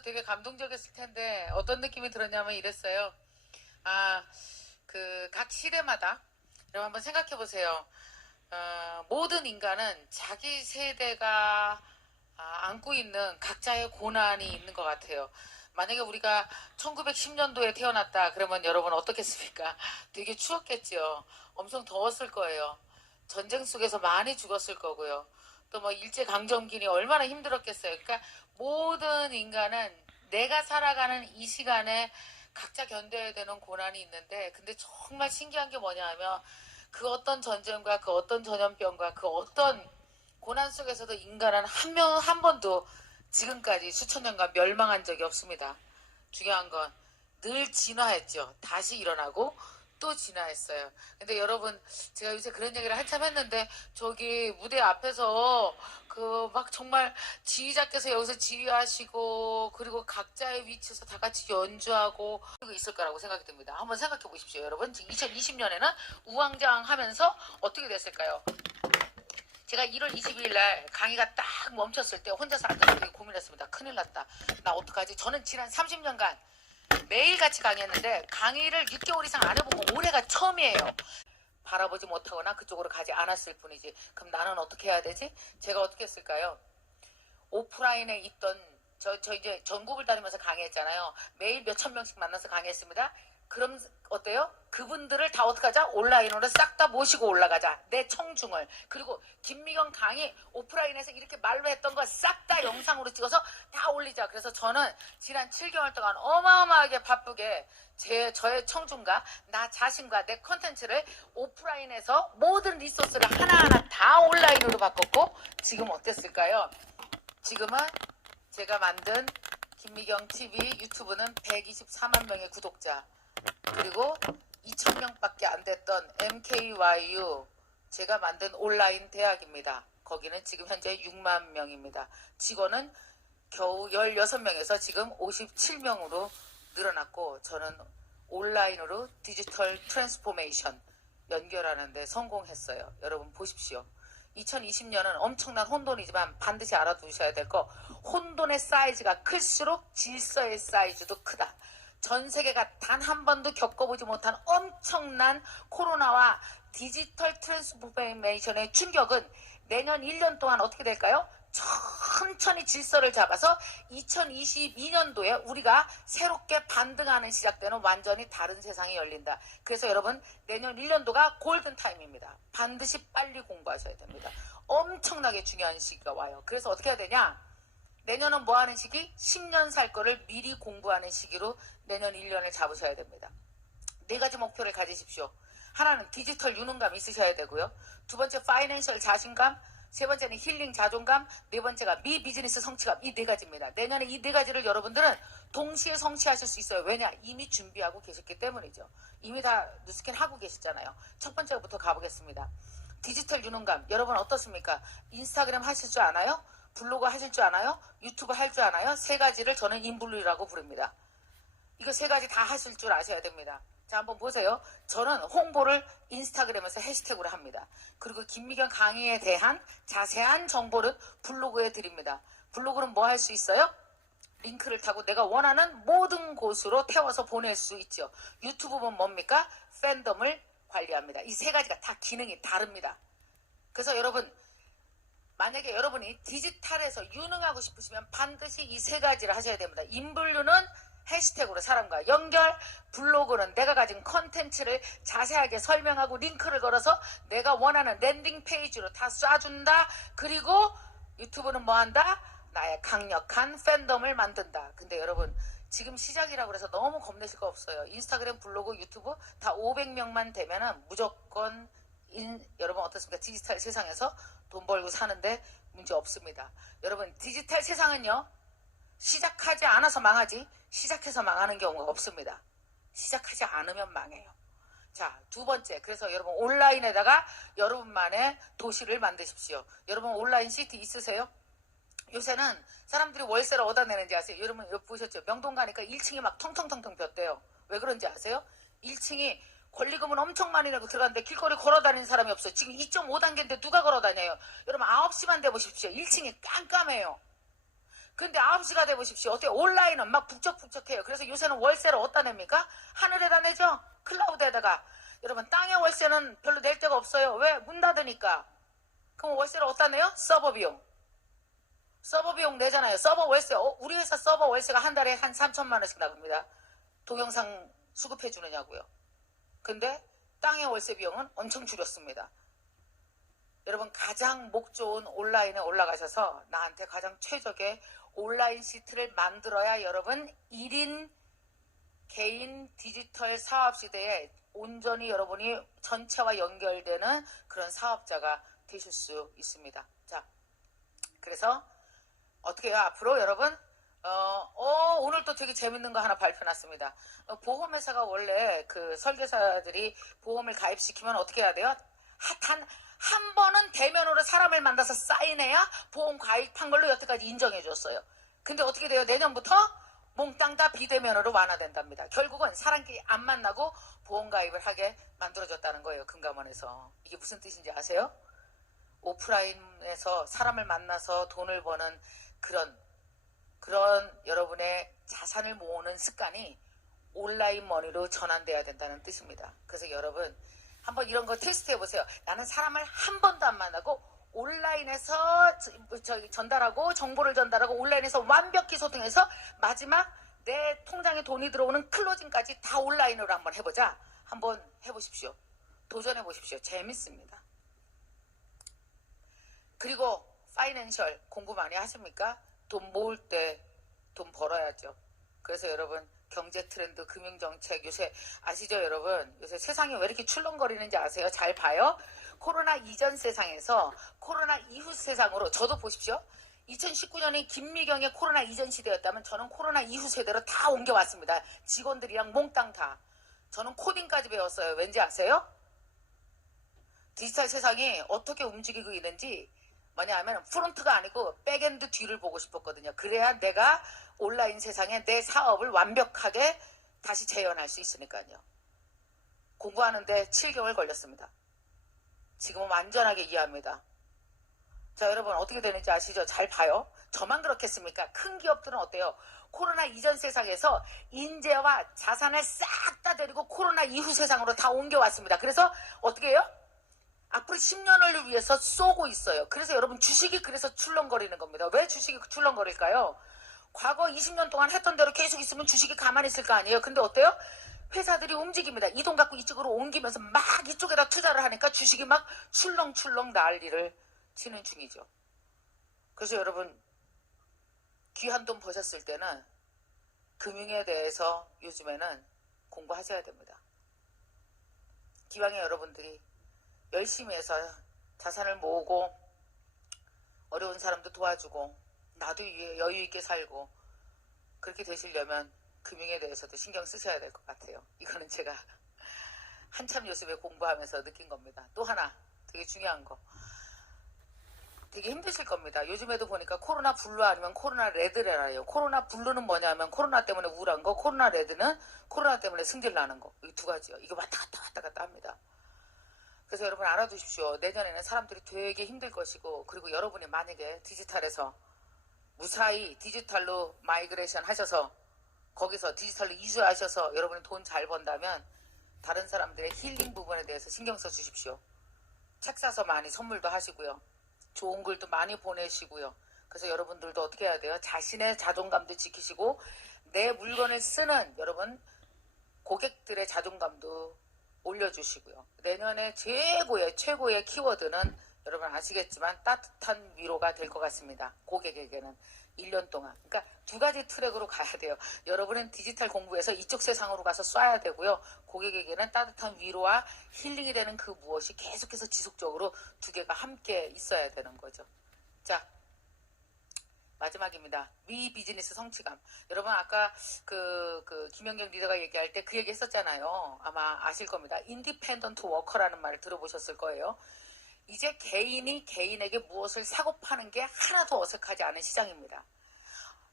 되게 감동적이었을 텐데 어떤 느낌이 들었냐면 이랬어요. 각 시대마다 여러분 한번 생각해 보세요. 모든 인간은 자기 세대가 안고 있는 각자의 고난이 있는 것 같아요. 만약에 우리가 1910년도에 태어났다 그러면 여러분 어떻겠습니까? 되게 추웠겠죠. 엄청 더웠을 거예요. 전쟁 속에서 많이 죽었을 거고요. 또 뭐 일제강점기니 얼마나 힘들었겠어요. 그러니까 모든 인간은 내가 살아가는 이 시간에 각자 견뎌야 되는 고난이 있는데, 근데 정말 신기한 게 뭐냐 하면 그 어떤 전쟁과 그 어떤 전염병과 그 어떤 고난 속에서도 인간은 한 번도 지금까지 수천 년간 멸망한 적이 없습니다. 중요한 건 늘 진화했죠. 다시 일어나고 또 진화했어요. 근데 여러분, 제가 요새 그런 얘기를 한참 했는데 저기 무대 앞에서 그 막 정말 지휘자께서 여기서 지휘하시고 그리고 각자의 위치에서 다 같이 연주하고 있을 거라고 생각이 듭니다. 한번 생각해 보십시오, 여러분. 지금 2020년에는 우왕좌왕하면서 어떻게 됐을까요? 제가 1월 22일 날 강의가 딱 멈췄을 때 혼자서 앉아서 되게 고민했습니다. 큰일 났다. 나 어떡하지? 저는 지난 30년간 매일같이 강의했는데 강의를 6개월 이상 안 해본 거 올해가 처음이에요. 바라보지 못하거나 그쪽으로 가지 않았을 뿐이지. 그럼 나는 어떻게 해야 되지? 제가 어떻게 했을까요? 오프라인에 있던 저 이제 전국을 다니면서 강의했잖아요. 매일 몇천 명씩 만나서 강의했습니다. 그럼 어때요? 그분들을 다 어떻게 하자? 온라인으로 싹 다 모시고 올라가자. 내 청중을. 그리고 김미경 강의 오프라인에서 이렇게 말로 했던 거 싹 다 영상으로 찍어서 다 올리자. 그래서 저는 지난 7개월 동안 어마어마하게 바쁘게 저의 청중과 나 자신과 내 컨텐츠를 오프라인에서 모든 리소스를 하나하나 다 온라인으로 바꿨고, 지금 어땠을까요? 지금은 제가 만든 김미경 TV 유튜브는 124만 명의 구독자, 그리고 2,000명밖에 안 됐던 MKYU 제가 만든 온라인 대학입니다. 거기는 지금 현재 6만 명입니다. 직원은 겨우 16명에서 지금 57명으로 늘어났고, 저는 온라인으로 디지털 트랜스포메이션 연결하는 데 성공했어요. 여러분 보십시오. 2020년은 엄청난 혼돈이지만 반드시 알아두셔야 될 거, 혼돈의 사이즈가 클수록 질서의 사이즈도 크다. 전 세계가 단 한 번도 겪어보지 못한 엄청난 코로나와 디지털 트랜스포메이션의 충격은 내년 1년 동안 어떻게 될까요? 천천히 질서를 잡아서 2022년도에 우리가 새롭게 반등하는 시작되는 완전히 다른 세상이 열린다. 그래서 여러분, 내년 1년도가 골든타임입니다. 반드시 빨리 공부하셔야 됩니다. 엄청나게 중요한 시기가 와요. 그래서 어떻게 해야 되냐? 내년은 뭐 하는 시기? 10년 살 거를 미리 공부하는 시기로 내년 1년을 잡으셔야 됩니다. 4가지 목표를 가지십시오. 하나는 디지털 유능감 있으셔야 되고요. 두 번째 파이낸셜 자신감, 세 번째는 힐링 자존감, 네 번째가 비즈니스 성취감. 이 4가지입니다. 내년에 이 4가지를 여러분들은 동시에 성취하실 수 있어요. 왜냐? 이미 준비하고 계셨기 때문이죠. 이미 다 누스캔 하고 계시잖아요. 첫 번째부터 가보겠습니다. 디지털 유능감. 여러분 어떻습니까? 인스타그램 하실 줄 아나요? 블로그 하실 줄 아나요? 유튜브 할 줄 아나요? 3가지를 저는 인블루라고 부릅니다. 이거 3가지 다 하실 줄 아셔야 됩니다. 자, 한번 보세요. 저는 홍보를 인스타그램에서 해시태그로 합니다. 그리고 김미경 강의에 대한 자세한 정보를 블로그에 드립니다. 블로그는 뭐 할 수 있어요? 링크를 타고 내가 원하는 모든 곳으로 태워서 보낼 수 있죠. 유튜브는 뭡니까? 팬덤을 관리합니다. 이 3가지가 다 기능이 다릅니다. 그래서 여러분, 만약에 여러분이 디지털에서 유능하고 싶으시면 반드시 이 3가지를 하셔야 됩니다. 인블루는 해시태그로 사람과 연결, 블로그는 내가 가진 컨텐츠를 자세하게 설명하고 링크를 걸어서 내가 원하는 랜딩 페이지로 다 쏴준다. 그리고 유튜브는 뭐 한다? 나의 강력한 팬덤을 만든다. 근데 여러분, 지금 시작이라고 해서 너무 겁내실 거 없어요. 인스타그램, 블로그, 유튜브 다 500명만 되면은 무조건 여러분 어떻습니까? 디지털 세상에서 돈 벌고 사는데 문제 없습니다. 여러분, 디지털 세상은요, 시작하지 않아서 망하지 시작해서 망하는 경우가 없습니다. 시작하지 않으면 망해요. 자, 두 번째, 그래서 여러분 온라인에다가 여러분만의 도시를 만드십시오. 여러분 온라인 시티 있으세요? 요새는 사람들이 월세를 어디다 내는지 아세요? 여러분 이거 보셨죠? 명동 가니까 1층이 막 텅텅텅텅 폈대요. 왜 그런지 아세요? 1층이 권리금은 엄청 많이 내고 들어갔는데 길거리 걸어다니는 사람이 없어요. 지금 2.5단계인데 누가 걸어다녀요? 여러분 9시만 돼 보십시오. 1층이 깜깜해요. 근데 9시가 돼 보십시오. 어때요? 온라인은 막 북적북적해요. 그래서 요새는 월세를 어디다 냅니까? 하늘에다 내죠? 클라우드에다가. 여러분, 땅의 월세는 별로 낼 데가 없어요. 왜? 문 닫으니까. 그럼 월세를 어디다 내요? 서버 비용. 서버 비용 내잖아요. 서버 월세. 우리 회사 서버 월세가 한 달에 한 3천만 원씩 나갑니다. 동영상 수급해 주느냐고요. 근데 땅의 월세 비용은 엄청 줄였습니다. 여러분, 가장 목 좋은 온라인에 올라가셔서 나한테 가장 최적의 온라인 시트를 만들어야 여러분 1인 개인 디지털 사업 시대에 온전히 여러분이 전체와 연결되는 그런 사업자가 되실 수 있습니다. 자, 그래서 어떻게 해요? 앞으로 여러분 오늘 또 되게 재밌는 거 하나 발표났습니다. 보험회사가 원래 그 설계사들이 보험을 가입시키면 어떻게 해야 돼요? 한 번은 대면으로 사람을 만나서 사인해야 보험 가입한 걸로 여태까지 인정해줬어요. 근데 어떻게 돼요? 내년부터 몽땅 다 비대면으로 완화된답니다. 결국은 사람끼리 안 만나고 보험 가입을 하게 만들어졌다는 거예요. 금감원에서. 이게 무슨 뜻인지 아세요? 오프라인에서 사람을 만나서 돈을 버는 그런 여러분의 자산을 모으는 습관이 온라인 머니로 전환돼야 된다는 뜻입니다. 그래서 여러분 한번 이런 거 테스트 해보세요. 나는 사람을 한 번도 안 만나고 온라인에서 전달하고 정보를 전달하고 온라인에서 완벽히 소통해서 마지막 내 통장에 돈이 들어오는 클로징까지 다 온라인으로 한번 해보자. 한번 해보십시오. 도전해보십시오. 재밌습니다. 그리고 파이낸셜 공부 많이 하십니까? 돈 모을 때 돈 벌어야죠. 그래서 여러분 경제 트렌드, 금융정책 요새 아시죠 여러분? 요새 세상이 왜 이렇게 출렁거리는지 아세요? 잘 봐요. 코로나 이전 세상에서 코로나 이후 세상으로 저도 보십시오. 2019년이 김미경의 코로나 이전 시대였다면 저는 코로나 이후 세대로 다 옮겨왔습니다. 직원들이랑 몽땅 다. 저는 코딩까지 배웠어요. 왠지 아세요? 디지털 세상이 어떻게 움직이고 있는지 뭐냐면 프론트가 아니고 백엔드 뒤를 보고 싶었거든요. 그래야 내가 온라인 세상에 내 사업을 완벽하게 다시 재현할 수 있으니까요. 공부하는데 7개월 걸렸습니다. 지금은 완전하게 이해합니다. 자, 여러분 어떻게 되는지 아시죠? 잘 봐요. 저만 그렇겠습니까? 큰 기업들은 어때요? 코로나 이전 세상에서 인재와 자산을 싹 다 데리고 코로나 이후 세상으로 다 옮겨왔습니다. 그래서 어떻게 해요? 앞으로 10년을 위해서 쏘고 있어요. 그래서 여러분 주식이 그래서 출렁거리는 겁니다. 왜 주식이 출렁거릴까요? 과거 20년 동안 했던 대로 계속 있으면 주식이 가만히 있을 거 아니에요. 근데 어때요? 회사들이 움직입니다. 이 돈 갖고 이쪽으로 옮기면서 막 이쪽에다 투자를 하니까 주식이 막 출렁출렁 난리를 치는 중이죠. 그래서 여러분 귀한 돈 버셨을 때는 금융에 대해서 요즘에는 공부하셔야 됩니다. 기왕에 여러분들이 열심히 해서 자산을 모으고 어려운 사람도 도와주고 나도 여유 있게 살고 그렇게 되시려면 금융에 대해서도 신경 쓰셔야 될 것 같아요. 이거는 제가 한참 요즘에 공부하면서 느낀 겁니다. 또 하나 되게 중요한 거. 되게 힘드실 겁니다. 요즘에도 보니까 코로나 블루 아니면 코로나 레드래라요. 코로나 블루는 뭐냐면 코로나 때문에 우울한 거, 코로나 레드는 코로나 때문에 승질 나는 거. 이 두 가지요. 이게 왔다 갔다 합니다. 그래서 여러분 알아두십시오. 내년에는 사람들이 되게 힘들 것이고 그리고 여러분이 만약에 디지털에서 무사히 디지털로 마이그레이션 하셔서 거기서 디지털로 이주하셔서 여러분이 돈 잘 번다면 다른 사람들의 힐링 부분에 대해서 신경 써 주십시오. 책 사서 많이 선물도 하시고요. 좋은 글도 많이 보내시고요. 그래서 여러분들도 어떻게 해야 돼요? 자신의 자존감도 지키시고 내 물건을 쓰는 여러분 고객들의 자존감도 올려주시고요. 내년에 최고의 키워드는 여러분 아시겠지만 따뜻한 위로가 될 것 같습니다. 고객에게는 1년 동안. 그러니까 두 가지 트랙으로 가야 돼요. 여러분은 디지털 공부에서 이쪽 세상으로 가서 쏴야 되고요. 고객에게는 따뜻한 위로와 힐링이 되는 그 무엇이 계속해서 지속적으로 두 개가 함께 있어야 되는 거죠. 자, 마지막입니다. 비즈니스 성취감. 여러분 아까 그 김연경 리더가 얘기할 때 그 얘기 했었잖아요. 아마 아실 겁니다. 인디펜던트 워커라는 말을 들어보셨을 거예요. 이제 개인이 개인에게 무엇을 사고 파는 게 하나도 어색하지 않은 시장입니다.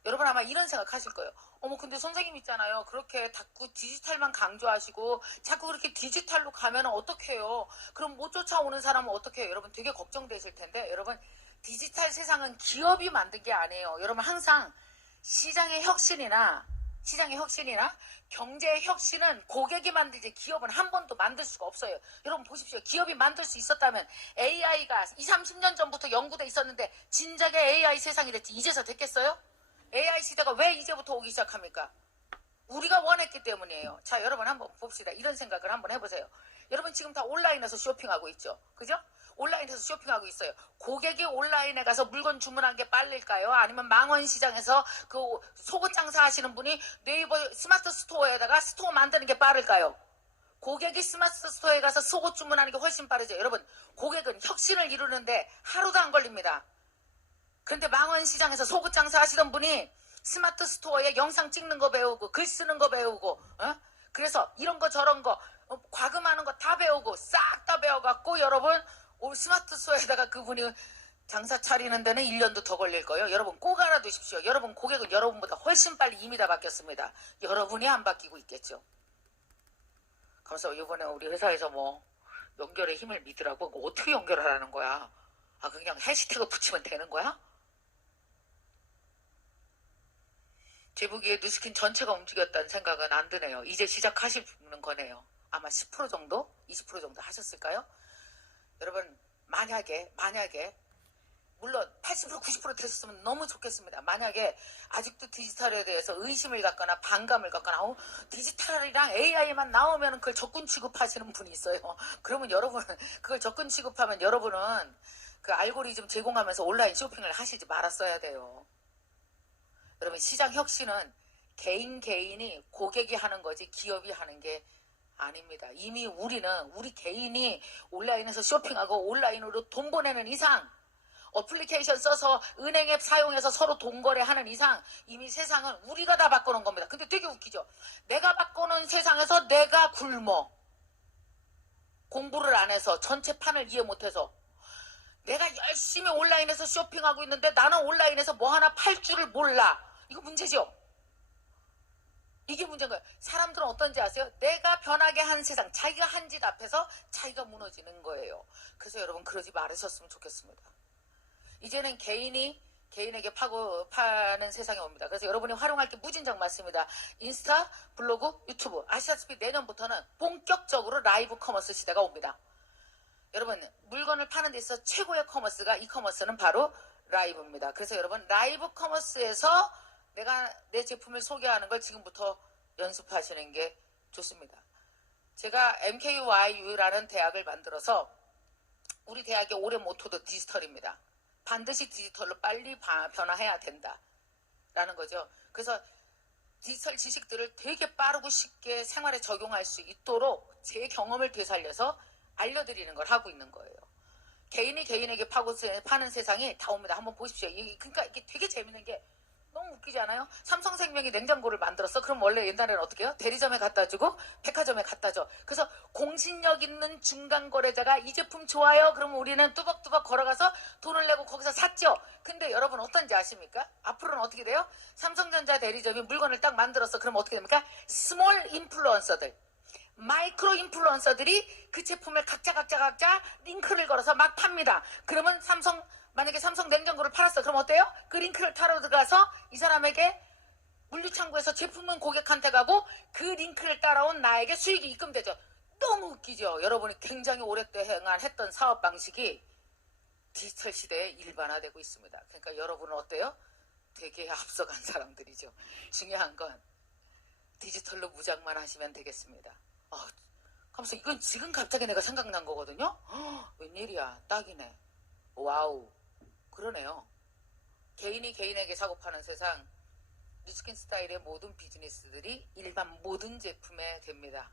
여러분 아마 이런 생각 하실 거예요. 어머 근데 선생님 있잖아요. 그렇게 자꾸 디지털만 강조하시고 자꾸 그렇게 디지털로 가면 어떡해요. 그럼 못 쫓아오는 사람은 어떡해요. 여러분 되게 걱정되실 텐데 여러분 디지털 세상은 기업이 만든 게 아니에요. 여러분 항상 시장의 혁신이나 경제의 혁신은 고객이 만들지 기업은 한 번도 만들 수가 없어요. 여러분 보십시오. 기업이 만들 수 있었다면 AI가 20, 30년 전부터 연구돼 있었는데 진작에 AI 세상이 됐지 이제서 됐겠어요? AI 시대가 왜 이제부터 오기 시작합니까? 우리가 원했기 때문이에요. 자, 여러분 한번 봅시다. 이런 생각을 한번 해보세요. 여러분 지금 다 온라인에서 쇼핑하고 있죠. 그죠? 온라인에서 쇼핑하고 있어요. 고객이 온라인에 가서 물건 주문한 게 빨릴까요? 아니면 망원시장에서 그 속옷 장사 하시는 분이 네이버 스마트 스토어에다가 스토어 만드는 게 빠를까요? 고객이 스마트 스토어에 가서 속옷 주문하는 게 훨씬 빠르죠. 여러분, 고객은 혁신을 이루는데 하루도 안 걸립니다. 그런데 망원시장에서 속옷 장사 하시던 분이 스마트 스토어에 영상 찍는 거 배우고 글 쓰는 거 배우고 그래서 이런 거 저런 거 과금하는 거 다 배우고 싹 다 배워갖고 여러분 스마트 스토어에다가 그분이 장사 차리는 데는 1년도 더 걸릴 거예요. 여러분 꼭 알아두십시오. 여러분 고객은 여러분보다 훨씬 빨리 이미 다 바뀌었습니다. 여러분이 안 바뀌고 있겠죠. 그래서 이번에 우리 회사에서 뭐 연결의 힘을 믿으라고 어떻게 연결하라는 거야. 아 그냥 해시태그 붙이면 되는 거야? 제 보기에 누스킨 전체가 움직였다는 생각은 안 드네요. 이제 시작하시는 거네요. 아마 10% 정도? 20% 정도 하셨을까요? 여러분 만약에 물론 80% 90% 됐으면 너무 좋겠습니다. 만약에 아직도 디지털에 대해서 의심을 갖거나 반감을 갖거나 디지털이랑 AI만 나오면 그걸 적군 취급하시는 분이 있어요. 그러면 여러분은 그걸 적군 취급하면 여러분은 그 알고리즘 제공하면서 온라인 쇼핑을 하시지 말았어야 돼요. 여러분 시장 혁신은 개인이 고객이 하는 거지 기업이 하는 게 아닙니다. 이미 우리 개인이 온라인에서 쇼핑하고 온라인으로 돈 보내는 이상 어플리케이션 써서 은행 앱 사용해서 서로 돈 거래하는 이상 이미 세상은 우리가 다 바꿔놓은 겁니다. 근데 되게 웃기죠. 내가 바꿔놓은 세상에서 내가 굶어. 공부를 안 해서 전체 판을 이해 못해서 내가 열심히 온라인에서 쇼핑하고 있는데 나는 온라인에서 뭐 하나 팔 줄을 몰라. 이거 문제죠. 이게 문제인 거예요. 사람들은 어떤지 아세요? 내가 변하게 한 세상, 자기가 한 짓 앞에서 자기가 무너지는 거예요. 그래서 여러분 그러지 말으셨으면 좋겠습니다. 이제는 개인에게 파는 세상이 옵니다. 그래서 여러분이 활용할 게 무진장 많습니다. 인스타, 블로그, 유튜브. 아시다시피 내년부터는 본격적으로 라이브 커머스 시대가 옵니다. 여러분 물건을 파는 데 있어서 최고의 커머스가 이커머스는 바로 라이브입니다. 그래서 여러분 라이브 커머스에서 내가 내 제품을 소개하는 걸 지금부터 연습하시는 게 좋습니다. 제가 MKYU라는 대학을 만들어서 우리 대학의 올해 모토도 디지털입니다. 반드시 디지털로 빨리 변화해야 된다라는 거죠. 그래서 디지털 지식들을 되게 빠르고 쉽게 생활에 적용할 수 있도록 제 경험을 되살려서 알려드리는 걸 하고 있는 거예요. 개인이 개인에게 파는 세상이 다 옵니다. 한번 보십시오. 그러니까 이게 되게 재밌는 게 너무 웃기지 않아요? 삼성생명이 냉장고를 만들었어. 그럼 원래 옛날에는 어떻게 해요? 대리점에 갖다 주고 백화점에 갖다 줘. 그래서 공신력 있는 중간 거래자가 이 제품 좋아요. 그러면 우리는 뚜벅뚜벅 걸어가서 돈을 내고 거기서 샀죠. 근데 여러분 어떤지 아십니까? 앞으로는 어떻게 돼요? 삼성전자 대리점이 물건을 딱 만들었어. 그럼 어떻게 됩니까? 스몰 인플루언서들, 마이크로 인플루언서들이 그 제품을 각자 링크를 걸어서 막 팝니다. 그러면 만약에 삼성 냉장고를 팔았어. 그럼 어때요? 그 링크를 타러 들어가서 이 사람에게 물류창고에서 제품은 고객한테 가고 그 링크를 따라온 나에게 수익이 입금되죠. 너무 웃기죠. 여러분이 굉장히 오랫동안 했던 사업 방식이 디지털 시대에 일반화되고 있습니다. 그러니까 여러분은 어때요? 되게 앞서간 사람들이죠. 중요한 건 디지털로 무장만 하시면 되겠습니다. 하면서 이건 지금 갑자기 내가 생각난 거거든요. 웬일이야. 딱이네. 와우. 그러네요. 개인이 개인에게 사고 파는 세상, 뉴스킨 스타일의 모든 비즈니스들이 일반 모든 제품에 됩니다.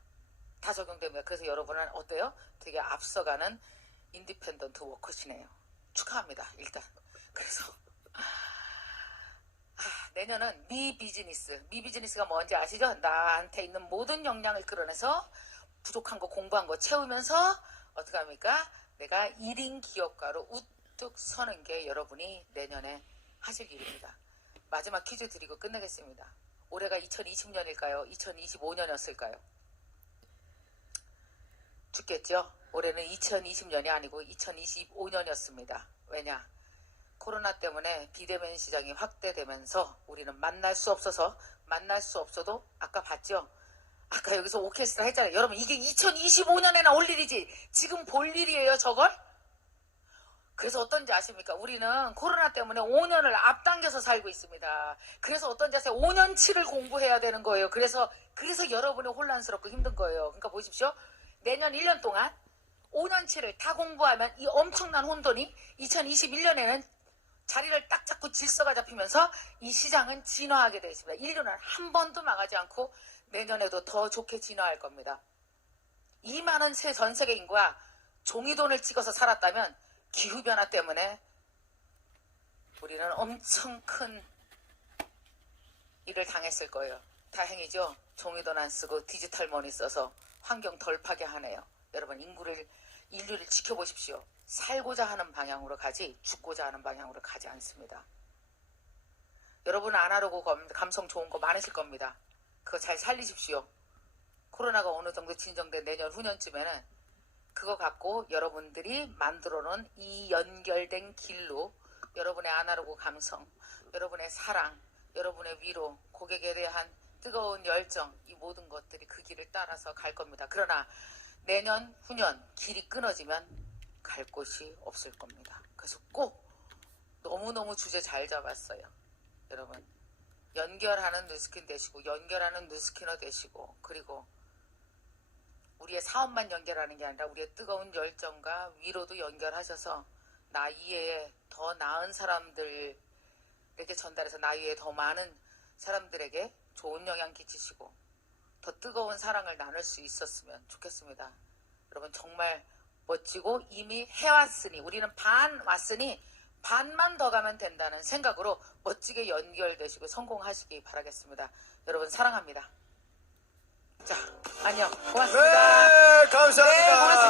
다 적용됩니다. 그래서 여러분은 어때요? 되게 앞서가는 인디펜던트 워커시네요. 축하합니다. 일단. 그래서 내년은 미비즈니스가 뭔지 아시죠? 나한테 있는 모든 역량을 끌어내서 부족한 거 공부한 거 채우면서 어떻게 합니까? 내가 1인 기업가로 우뚝 서는 게 여러분이 내년에 하실 일입니다. 마지막 퀴즈 드리고 끝내겠습니다. 올해가 2020년일까요? 2025년이었을까요? 죽겠죠? 올해는 2020년이 아니고 2025년이었습니다. 왜냐? 코로나 때문에 비대면 시장이 확대되면서 우리는 만날 수 없어서 만날 수 없어도 아까 봤죠? 아까 여기서 오케스트라 했잖아요. 여러분 이게 2025년에나 올 일이지 지금 볼 일이에요 저걸? 그래서 어떤지 아십니까? 우리는 코로나 때문에 5년을 앞당겨서 살고 있습니다. 그래서 어떤지 아세요? 5년치를 공부해야 되는 거예요. 그래서 여러분이 혼란스럽고 힘든 거예요. 그러니까 보십시오. 내년 1년 동안 5년치를 다 공부하면 이 엄청난 혼돈이 2021년에는 자리를 딱 잡고 질서가 잡히면서 이 시장은 진화하게 되어 있습니다. 인류는 한 번도 망하지 않고 내년에도 더 좋게 진화할 겁니다. 이 많은 전 세계 인구가 종이돈을 찍어서 살았다면 기후변화 때문에 우리는 엄청 큰 일을 당했을 거예요. 다행이죠. 종이돈 안 쓰고 디지털 머니 써서 환경 덜 파괴하네요. 여러분 인류를 지켜보십시오. 살고자 하는 방향으로 가지 죽고자 하는 방향으로 가지 않습니다. 여러분 아날로그 감성 좋은 거 많으실 겁니다. 그거 잘 살리십시오. 코로나가 어느 정도 진정된 내년 후년쯤에는 그거 갖고 여러분들이 만들어 놓은 이 연결된 길로 여러분의 아날로그 감성, 여러분의 사랑, 여러분의 위로, 고객에 대한 뜨거운 열정, 이 모든 것들이 그 길을 따라서 갈 겁니다. 그러나 내년, 후년 길이 끊어지면 갈 곳이 없을 겁니다. 그래서 꼭 너무너무 주제 잘 잡았어요. 여러분 연결하는 누스킨 되시고 연결하는 누스키너 되시고 그리고 우리의 사업만 연결하는 게 아니라 우리의 뜨거운 열정과 위로도 연결하셔서 나 이외에 더 나은 사람들에게 전달해서 나 이외에 더 많은 사람들에게 좋은 영향 끼치시고 더 뜨거운 사랑을 나눌 수 있었으면 좋겠습니다. 여러분 정말 멋지고 이미 해왔으니 우리는 반 왔으니 반만 더 가면 된다는 생각으로 멋지게 연결되시고 성공하시기 바라겠습니다. 여러분 사랑합니다. 자, 안녕. 고맙습니다. 네, 감사합니다. 네, 고맙습니다.